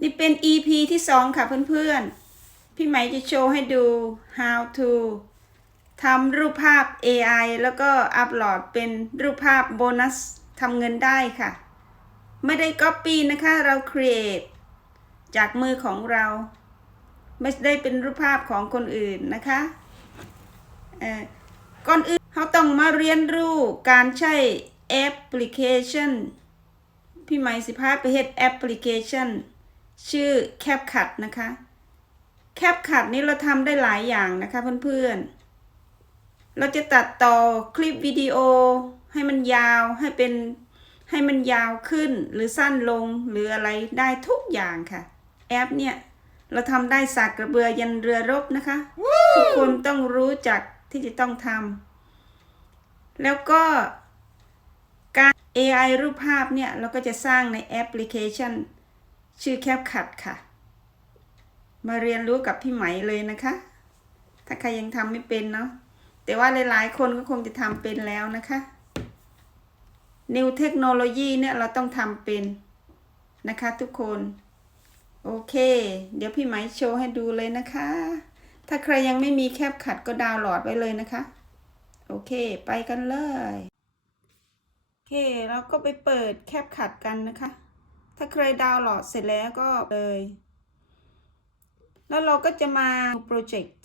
นี่เป็น EP ที่สองค่ะเพื่อนๆ พี่ไหมจะโชว์ให้ดู how to ทำรูปภาพ AI แล้วก็อัปโหลดเป็นรูปภาพโบนัสทำเงินได้ค่ะ ไม่ได้ Copy นะคะเรา Create จากมือของเรา ไม่ได้เป็นรูปภาพของคนอื่นนะคะเอ่อก่อนอื่นเขาต้องมาเรียนรู้การใช้แอปพลิเคชันพี่ไหมสิพาไปเฮ็ดแอปพลิเคชัน ชื่อ CapCut นะคะ CapCut นี้เราทำได้หลายอย่างนะคะเพื่อนๆ เราจะตัดต่อคลิปวิดีโอให้มันยาวให้เป็นให้มันยาวขึ้นหรือสั้นลงหรืออะไรได้ทุกอย่างค่ะ แอปเนี่ย เราทำได้สากกระเบือยันเรือรบนะคะ ทุกคนต้องรู้จักที่จะต้องทำแล้วก็การ AI รูปภาพเนี่ย เราก็จะสร้างในแอปพลิเคชัน ชื่อ CapCut ค่ะ มาเรียนรู้กับพี่ไหมเลยนะคะ ถ้าใครยังทำไม่เป็นเนาะแต่ว่าหลายๆคนก็คงจะทำเป็นแล้วนะคะ New Technology เนี่ยเราต้องทำเป็นนะคะทุกคน โอเค เดี๋ยวพี่ไหมโชว์ให้ดูเลยนะคะ ถ้าใครยังไม่มีแคปขัดก็ดาวน์โหลดไว้เลยนะคะ โอเค ไปกันเลย โอเค เราก็ไปเปิดแคปขัดกันนะคะ ถ้าใครดาวน์โหลดเสร็จแล้วก็เลย แล้วเราก็จะมาโปรเจกต์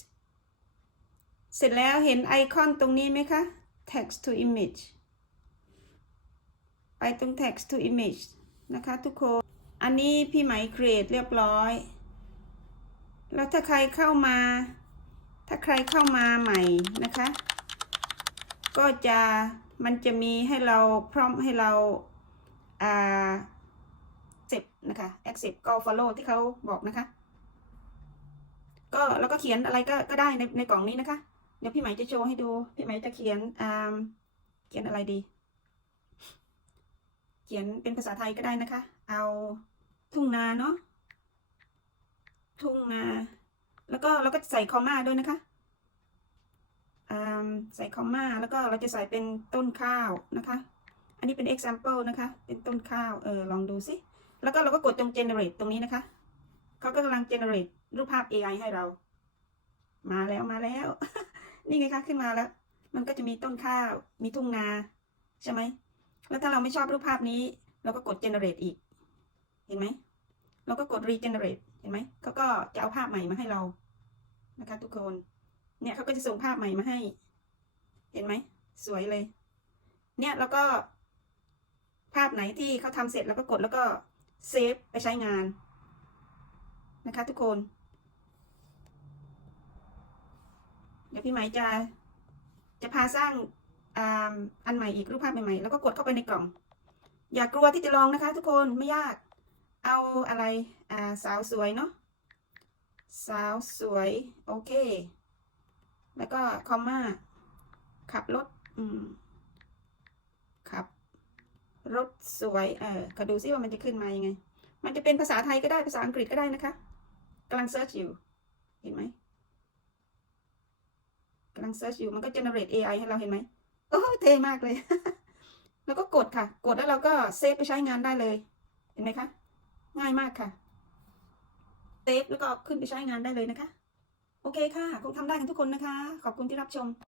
เสร็จแล้วเห็นไอคอนตรงนี้ไหมคะ text to image ไปตรง text to image นะคะทุกคน อันนี้พี่ไหม create เรียบร้อย แล้วถ้าใครเข้ามา ถ้าใครเข้ามาใหม่นะคะ ก็จะมันจะมีให้เราพร้อมให้เราอ่า accept นะคะ accept ก็ follow ที่เขาบอกนะคะ ก็แล้วก็เขียนอะไรก็ก็ได้ในในกล่องนี้นะคะ เดี๋ยวพี่ไหมจะโชว์ให้ดู พี่ไหมจะเขียนอ่าเขียนอะไรดี เขียนเป็นภาษาไทยก็ได้นะคะ เอาทุ่งนาเนาะ ทุ่งนา แล้วก็เราก็ใส่คอมมาด้วยนะคะใส่คอมมาแล้วก็เราจะใส่เป็นต้นข้าวนะคะ อันนี้เป็น example นะคะ เป็นต้นข้าว เออ ลองดูสิ แล้วก็เราก็กดตรง generate ตรงนี้นะคะ เขาก็กำลัง generate รูปภาพ AI ให้เรา มาแล้วมาแล้ว นี่ไงคะขึ้นมาแล้ว มันก็จะมีต้นข้าว มีทุ่งนา ใช่ไหม แล้วถ้าเราไม่ชอบรูปภาพนี้ เราก็กด generate อีก เห็นไหม เราก็กด regenerate เห็นไหม เขาก็จะเอาภาพใหม่มาให้เรา นะคะทุกคน เนี่ยเขาก็จะส่งภาพใหม่มาให้ เห็นไหม สวยเลย เนี่ยแล้วก็ภาพไหนที่เขาทำเสร็จแล้วก็กดแล้วก็ เซฟไปใช้งานนะคะทุกคน เดี๋ยวพี่ไหมจะ จะพาสร้างอ,อันใหม่อีกรูปภาพใหม่ๆ แล้วก็กดเข้าไปในกล่อง อย่ากลัวที่จะลองนะคะ ทุกคนไม่ยาก เอาอะไรอ่สาวสวยเนาะสาวสวย โอเค แล้วก็คอมมาขับรถ อืม รถสวยเออก็ดูซิว่ามันจะขึ้นมายังไง มันจะเป็นภาษาไทยก็ได้ภาษาอังกฤษก็ได้นะคะกำลังเซิร์ชอยู่ เห็นไหมกำลังเซิร์ชอยู่มันก็ generate AI ให้เราเห็นไหมโอ้เท่มากเลย แล้วก็กดค่ะ กดแล้วเราก็เซฟไปใช้งานได้เลย เห็นไหมคะ ง่ายมากค่ะเซฟแล้วก็ขึ้นไปใช้งานได้เลยนะคะ โอเคค่ะ คงทำได้กันทุกคนนะคะ ขอบคุณที่รับชม